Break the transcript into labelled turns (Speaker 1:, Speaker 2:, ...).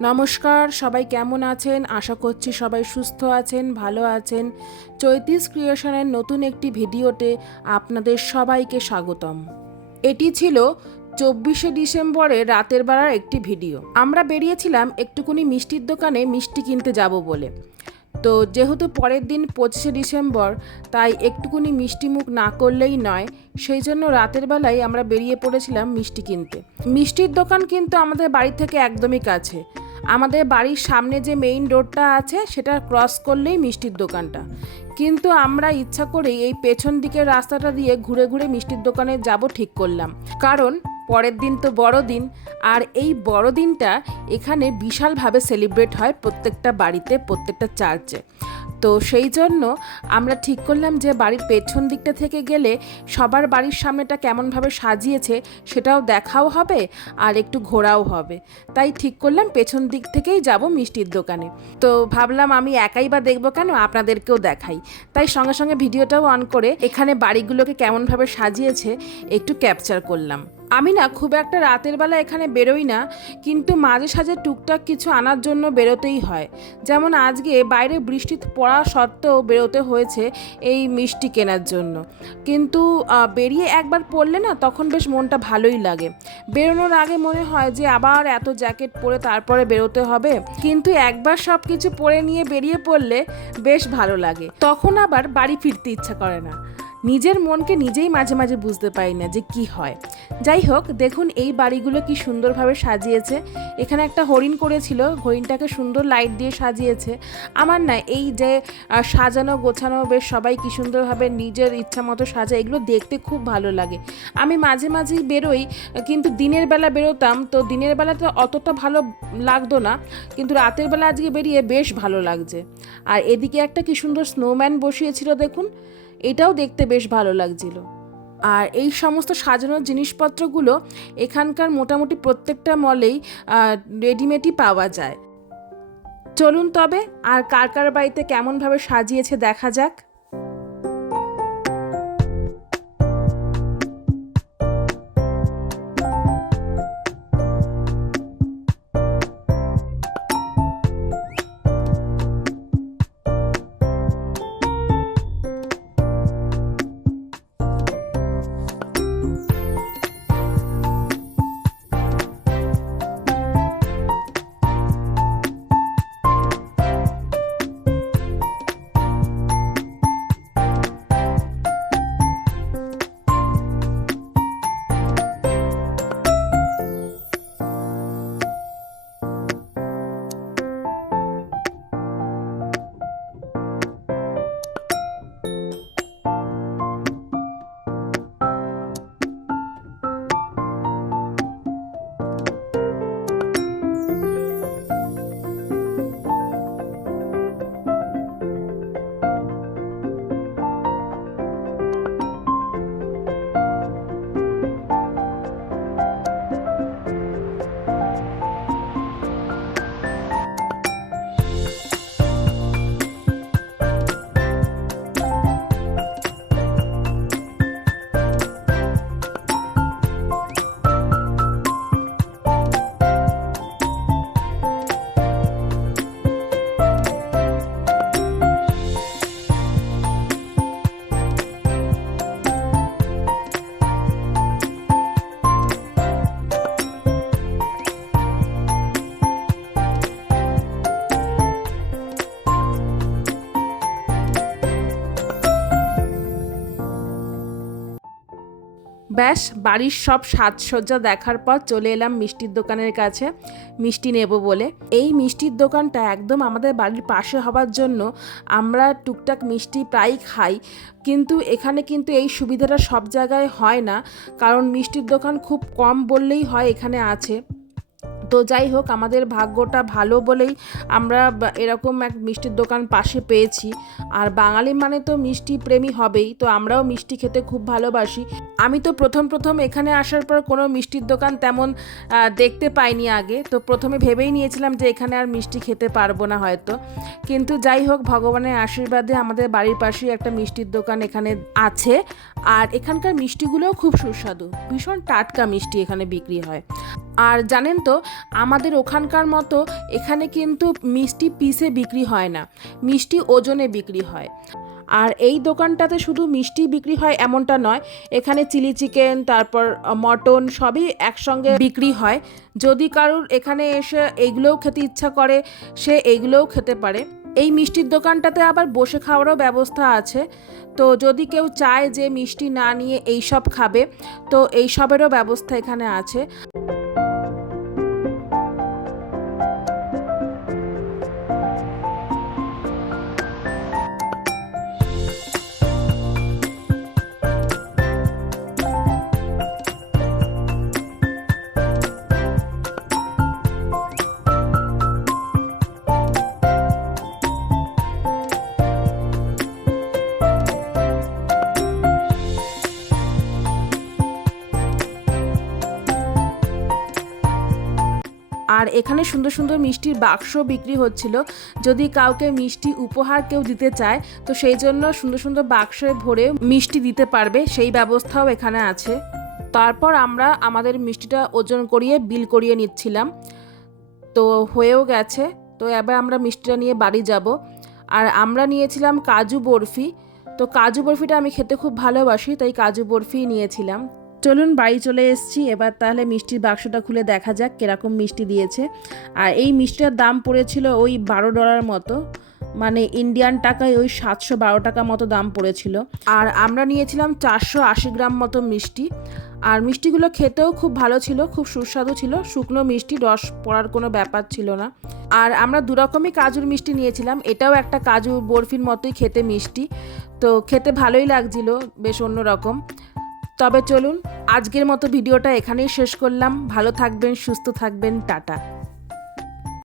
Speaker 1: নমস্কার, সবাই কেমন আছেন? আশা করছি সবাই সুস্থ আছেন, ভালো আছেন। চৈতিস ক্রিয়েশনের নতুন একটি ভিডিওতে আপনাদের সবাইকে স্বাগতম। এটি ছিল চব্বিশে ডিসেম্বরে রাতের বেলার একটি ভিডিও। আমরা বেরিয়েছিলাম একটুকুনি মিষ্টির দোকানে মিষ্টি কিনতে যাব বলে। তো যেহেতু পরের দিন পঁচিশে ডিসেম্বর, তাই একটুকুনি মিষ্টি মুখ না করলেই নয়। সেই জন্য রাতের বেলায় আমরা বেরিয়ে পড়েছিলাম মিষ্টি কিনতে। মিষ্টির দোকান কিন্তু আমাদের বাড়ি থেকে একদমই কাছে। আমাদের বাড়ির সামনে যে মেইন রোডটা আছে, সেটা ক্রস করলেই মিষ্টির দোকানটা। কিন্তু আমরা ইচ্ছা করেই এই পেছন দিকের রাস্তাটা দিয়ে ঘুরে ঘুরে মিষ্টির দোকানে যাব ঠিক করলাম। কারণ পরের দিন তো বড়দিন, আর এই বড়দিনটা এখানে বিশালভাবে সেলিব্রেট হয় প্রত্যেকটা বাড়িতে, প্রত্যেকটা চার্চে তো সেই জন্য আমরা ঠিক করলাম যে বাড়ির পেছন দিকটা থেকে গেলে সবার বাড়ির সামনেটা কেমনভাবে সাজিয়েছে সেটাও দেখাও হবে আর একটু ঘোরাও হবে। তাই ঠিক করলাম পেছন দিক থেকেই যাব মিষ্টির দোকানে। তো ভাবলাম আমি একাই বা দেখব কেন? আপনাদেরকেও দেখাই। তাই সঙ্গে সঙ্গে ভিডিওটাও অন করে এখানে বাড়িগুলোকে কেমনভাবে সাজিয়েছে একটু ক্যাপচার করলাম। আমি না খুব একটা রাতের বেলা এখানে বেরোই না, কিন্তু মাঝে সাঝে টুকটাক কিছু আনার জন্য বেরোতেই হয়। যেমন আজকে বাইরে বৃষ্টি পড়া সত্ত্বেও বেরোতে হয়েছে এই মিষ্টি কেনার জন্য। কিন্তু বেরিয়ে একবার পড়লে না তখন বেশ মনটা ভালোই লাগে। বেরোনোর আগে মনে হয় যে আবার এত জ্যাকেট পরে তারপরে বেরোতে হবে। কিন্তু একবার সব কিছু পরে নিয়ে বেরিয়ে পড়লে বেশ ভালো লাগে। তখন আবার বাড়ি ফিরতে ইচ্ছা করে না। নিজের মনকে নিজেই মাঝে মাঝে বুঝতে পারি না যে কি হয়। যাই হোক, দেখুন এই বাড়িগুলো কি সুন্দরভাবে সাজিয়েছে। এখানে একটা হরিণ করেছিল, হরিণটাকে সুন্দর লাইট দিয়ে সাজিয়েছে। আমার না এই যে সাজানো, গোছানো বেশ সবাই কি সুন্দরভাবে নিজের ইচ্ছা মতো সাজা এগুলো দেখতে খুব ভালো লাগে। আমি মাঝে মাঝেই বেরোই, কিন্তু দিনের বেলা বেরোতাম, তো দিনের বেলাতে অতটা ভালো লাগতো না, কিন্তু রাতের বেলা আজকে বেরিয়ে বেশ ভালো লাগছে। আর এদিকে একটা কি সুন্দর স্নোম্যান বসিয়েছিল, দেখুন। এটাও দেখতে বেশ ভালো লাগছিল। আর এই সমস্ত সাজানোর জিনিসপত্রগুলো এখানকার মোটামুটি প্রত্যেকটা মলেই রেডিমেডই পাওয়া যায়। চলুন তবে, আর কার কার বাড়িতে কেমনভাবে সাজিয়েছে দেখা যাক। ব্যাস, বাড়ির সব সাজসজ্জা দেখার পর চলে এলাম মিষ্টির দোকানের কাছে। মিষ্টি নেব বলে। এই মিষ্টির দোকানটা একদম আমাদের বাড়ির পাশে হবার জন্য আমরা টুকটাক মিষ্টি প্রায়ই খাই। কিন্তু এখানে কিন্তু এই সুবিধাটা সব জায়গায় হয় না। কারণ মিষ্টির দোকান খুব কম বললেই হয় এখানে আছে। তো যাই হোক, আমাদের ভাগ্যটা ভালো বলেই আমরা এরকম এক মিষ্টির দোকান পাশে পেয়েছি। আর বাঙালি মানে তো মিষ্টি প্রেমী হবেই। তো আমরাও মিষ্টি খেতে খুব ভালোবাসি। আমি তো প্রথম প্রথম এখানে আসার পর কোনো মিষ্টির দোকান তেমন দেখতে পাইনি আগে। তো প্রথমে ভেবেই নিয়েছিলাম যে এখানে আর মিষ্টি খেতে পারব না হয়তো। কিন্তু যাই হোক, ভগবানের আশীর্বাদে আমাদের বাড়ির পাশেই একটা মিষ্টির দোকান এখানে আছে। আর এখানকার মিষ্টিগুলোও খুব সুস্বাদু। ভীষণ টাটকা মিষ্টি এখানে বিক্রি হয়। আর জানেন তো, আমাদের ওখানকার মতো এখানে কিন্তু মিষ্টি পিসে বিক্রি হয় না। মিষ্টি ওজনে বিক্রি হয়। আর এই দোকানটাতে শুধু মিষ্টি বিক্রি হয় এমনটা নয়, এখানে চিলি চিকেন, তারপর মটন সবই একসঙ্গে বিক্রি হয়। যদি কারোর এখানে এসে এইগুলোও খেতে ইচ্ছা করে, সে এইগুলোও খেতে পারে। এই মিষ্টির দোকানটাতে আবার বসে খাওয়ারও ব্যবস্থা আছে। তো যদি কেউ চায় যে মিষ্টি না নিয়ে এই সব খাবে, তো এই সবেরও ব্যবস্থা এখানে আছে। আর এখানে সুন্দর সুন্দর মিষ্টির বাক্স বিক্রি হচ্ছিল। যদি কাউকে মিষ্টি উপহার কেউ দিতে চায়, তো সেই জন্য সুন্দর সুন্দর বাক্সে ভরে মিষ্টি দিতে পারবে, সেই ব্যবস্থাও এখানে আছে। তারপর আমরা আমাদের মিষ্টিটা ওজন করিয়ে বিল করিয়ে নিচ্ছিলাম। তো হয়েও গেছে। তো এবার আমরা মিষ্টিটা নিয়ে বাড়ি যাব। আর আমরা নিয়েছিলাম কাজু বরফি। তো কাজু বরফিটা আমি খেতে খুব ভালোবাসি, তাই কাজু বরফি নিয়েছিলাম। চলুন বাড়ি চলে এসেছি। এবার তাহলে মিষ্টির বাক্সটা খুলে দেখা যাক কীরকম মিষ্টি দিয়েছে। আর এই মিষ্টিটার দাম পড়েছিল ওই বারো ডলার মতো। মানে ইন্ডিয়ান টাকায় ওই সাতশো বারো টাকা মতো দাম পড়েছিল। আর আমরা নিয়েছিলাম চারশো আশি গ্রাম মতো মিষ্টি। আর মিষ্টিগুলো খেতেও খুব ভালো ছিল, খুব সুস্বাদু ছিল। শুকনো মিষ্টি, রস পড়ার কোনো ব্যাপার ছিল না। আর আমরা দুরকমই কাজুর মিষ্টি নিয়েছিলাম। এটাও একটা কাজু বরফির মতোই খেতে মিষ্টি। তো খেতে ভালোই লাগছিল, বেশ অন্যরকম। তবে চলুন আজকের মতো ভিডিওটা এখানেই শেষ করলাম। ভালো থাকবেন সুস্থ থাকবেন টাটা।